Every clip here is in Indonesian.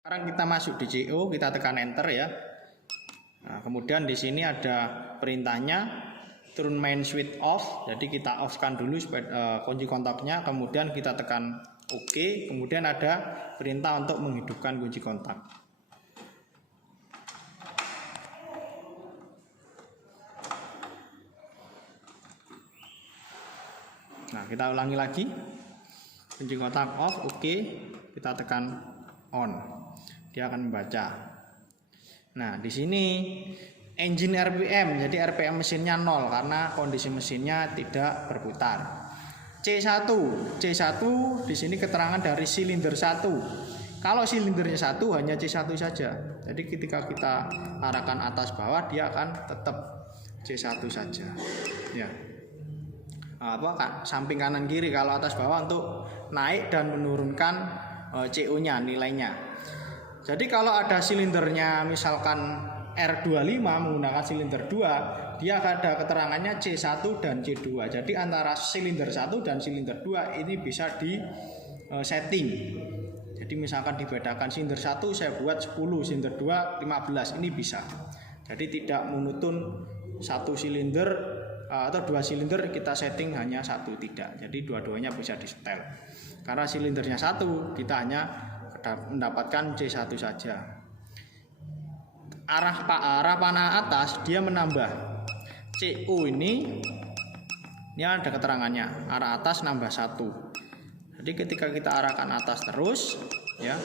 Sekarang kita masuk di CO, kita tekan enter ya. Nah, kemudian di sini ada perintahnya turn main switch off. Jadi kita off-kan dulu kunci kontaknya, kemudian kita tekan OK, kemudian ada perintah untuk menghidupkan kunci kontak. Nah, kita ulangi lagi. Kunci kontak off, OK, kita tekan on. Dia akan membaca. Nah, di sini engine RPM, jadi RPM mesinnya 0 karena kondisi mesinnya tidak berputar. C1 di sini keterangan dari silinder 1. Kalau silindernya 1 hanya C1 saja. Jadi ketika kita arahkan atas bawah dia akan tetap C1 saja. Ya. Samping kanan kiri, kalau atas bawah untuk naik dan menurunkan CO-nya, nilainya. Jadi kalau ada silindernya misalkan R25 menggunakan silinder 2, dia ada keterangannya C1 dan C2. Jadi antara silinder 1 dan silinder 2 ini bisa di setting. Jadi misalkan dibedakan silinder 1 saya buat 10, silinder 2 15, ini bisa. Jadi tidak monoton satu silinder atau dua silinder kita setting hanya satu, tidak. Jadi dua-duanya bisa di setel. Karena silindernya 1, kita hanya mendapatkan C1 saja. Arah panah atas dia menambah CO ini ada keterangannya, arah atas nambah 1. Jadi ketika kita arahkan atas terus ya,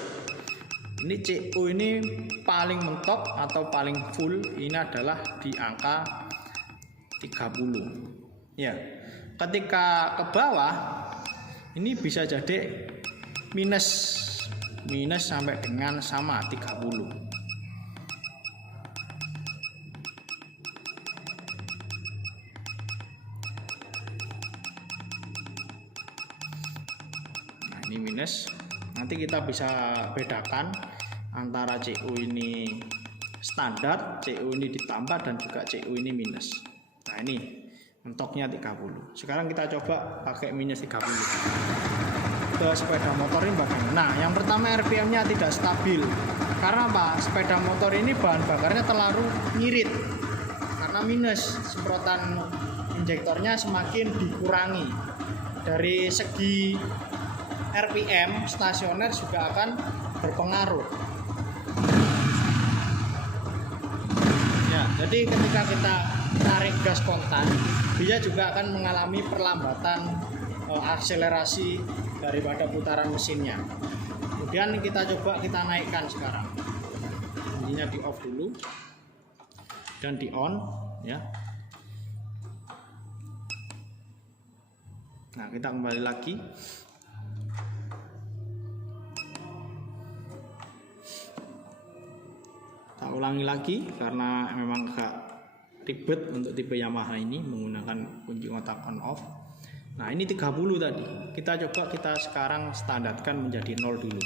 ini CO ini paling mentok atau paling full ini adalah di angka 30 ya. Ketika ke bawah ini bisa jadi minus sampai dengan sama 30. Nah, ini minus. Nanti kita bisa bedakan antara CO ini standar, CO ini ditambah, dan juga CO ini minus. Nah, ini mentoknya 30. Sekarang kita coba pakai minus 30. Ke sepeda motor ini bagaimana? Nah, yang pertama RPM-nya tidak stabil. Karena apa? Sepeda motor ini bahan bakarnya terlalu ngirit. Karena minus, semprotan injektornya semakin dikurangi. Dari segi RPM stasioner juga akan berpengaruh. Ya, jadi ketika kita tarik gas kontan, dia juga akan mengalami perlambatan akselerasi daripada putaran mesinnya. Kemudian kita coba kita naikkan sekarang. Ininya di off dulu dan di on ya. Nah, kita kembali lagi. Kita ulangi lagi karena memang agak ribet untuk tipe Yamaha ini menggunakan kunci kontak on off. Nah, ini 30 tadi. Kita coba kita sekarang standarkan menjadi 0 dulu.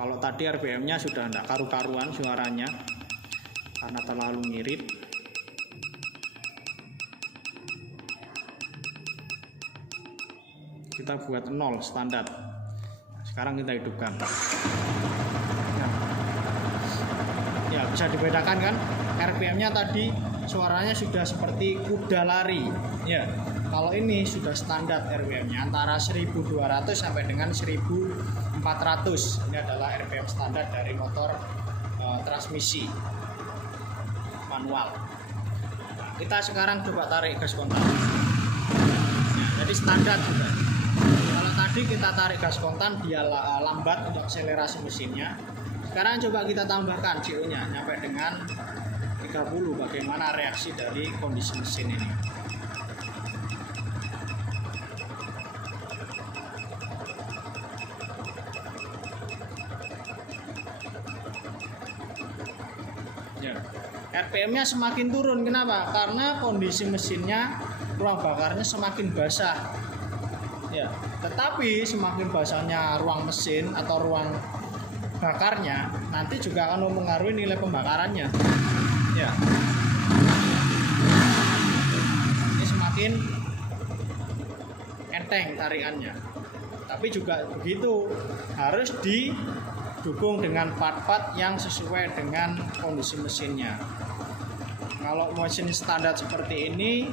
Kalau tadi RPM-nya sudah tidak karu-karuan suaranya karena terlalu ngirit. Kita buat 0 standar. Nah, sekarang kita hidupkan. Ya, bisa dibedakan kan? RPM-nya tadi suaranya sudah seperti kuda lari. Ya. Kalau ini sudah standar RPM-nya antara 1200 sampai dengan 1400. Ini adalah RPM standar dari motor transmisi manual. Nah, kita sekarang coba tarik gas kontak. Nah, jadi standar juga. Kalau tadi kita tarik gas kontan dia lambat untuk akselerasi mesinnya. Sekarang coba kita tambahkan CO-nya sampai dengan 30. Bagaimana reaksi dari kondisi mesin ini? RPM-nya semakin turun. Kenapa? Karena kondisi mesinnya, ruang bakarnya semakin basah. Ya, tetapi semakin basahnya ruang mesin atau ruang bakarnya, nanti juga akan mempengaruhi nilai pembakarannya. Ya. Ini semakin enteng tarikannya. Tapi juga begitu, harus didukung dengan part-part yang sesuai dengan kondisi mesinnya. Kalau mesin standar seperti ini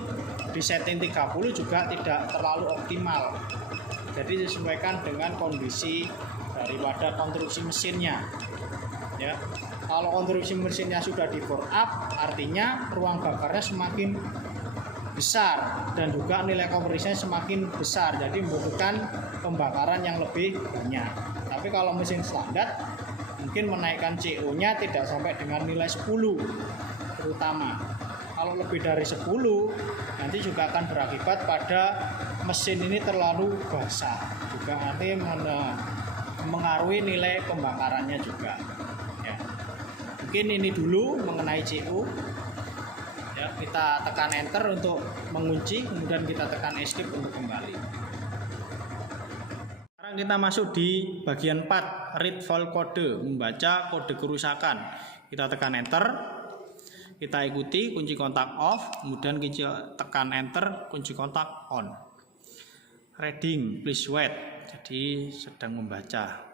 di setting 30 juga tidak terlalu optimal. Jadi disesuaikan dengan kondisi daripada konstruksi mesinnya. Ya. Kalau konstruksi mesinnya sudah di bore up, artinya ruang bakarnya semakin besar dan juga nilai kompresinya semakin besar, jadi membutuhkan pembakaran yang lebih banyak. Tapi kalau mesin standar mungkin menaikkan CO-nya tidak sampai dengan nilai 10 terutama. Kalau lebih dari 10 nanti juga akan berakibat pada mesin ini terlalu basah, juga nanti mengaruhi nilai pembakarannya juga. Ya. Mungkin ini dulu mengenai CO. Ya, kita tekan enter untuk mengunci, kemudian kita tekan escape untuk kembali. Sekarang kita masuk di bagian 4, read fault code, membaca kode kerusakan. Kita tekan enter, kita ikuti kunci kontak off, kemudian kita tekan enter, kunci kontak on. Reading, please wait, jadi sedang membaca.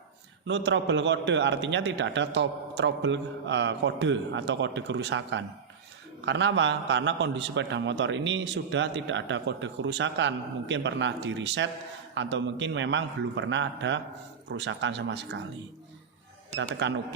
No trouble code, artinya tidak ada trouble kode atau kode kerusakan. Karena apa? Karena kondisi sepeda motor ini sudah tidak ada kode kerusakan, mungkin pernah di reset atau mungkin memang belum pernah ada kerusakan sama sekali. Kita tekan OK.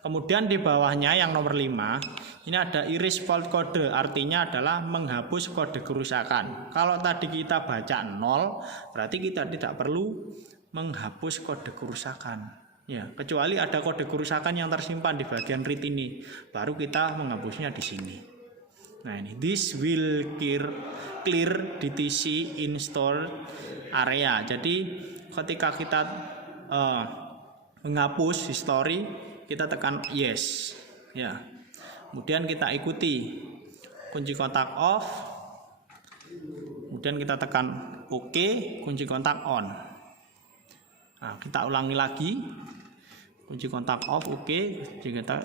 Kemudian di bawahnya yang nomor 5, ini ada erase fault code, artinya adalah menghapus kode kerusakan. Kalau tadi kita baca 0, berarti kita tidak perlu menghapus kode kerusakan. Ya, kecuali ada kode kerusakan yang tersimpan di bagian read ini, baru kita menghapusnya di sini. Nah ini, this will clear DTC install area. Jadi ketika kita menghapus history, kita tekan yes. Ya, kemudian kita ikuti kunci kontak off, kemudian kita tekan OK, kunci kontak on. Nah, kita ulangi lagi. Kunci kontak off, OK, kita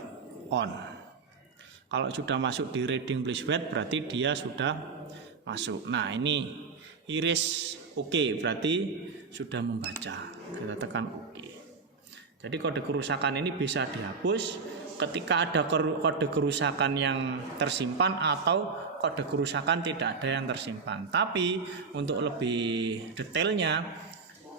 on. Kalau sudah masuk di reading please wait, berarti dia sudah masuk. Nah ini iris OK, berarti sudah membaca. Kita tekan OK. Jadi kode kerusakan ini bisa dihapus ketika ada kode kerusakan yang tersimpan atau kode kerusakan tidak ada yang tersimpan. Tapi untuk lebih detailnya,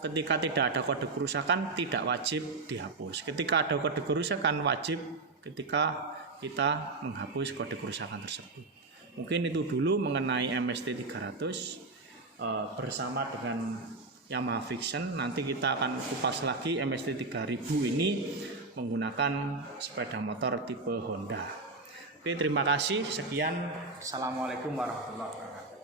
ketika tidak ada kode kerusakan tidak wajib dihapus. Ketika ada kode kerusakan wajib ketika kita menghapus kode kerusakan tersebut. Mungkin itu dulu mengenai MST 300 bersama dengan Yamaha Vision. Nanti kita akan kupas lagi MST 3000 ini menggunakan sepeda motor tipe Honda. Oke, terima kasih. Sekian. Assalamualaikum warahmatullahi wabarakatuh.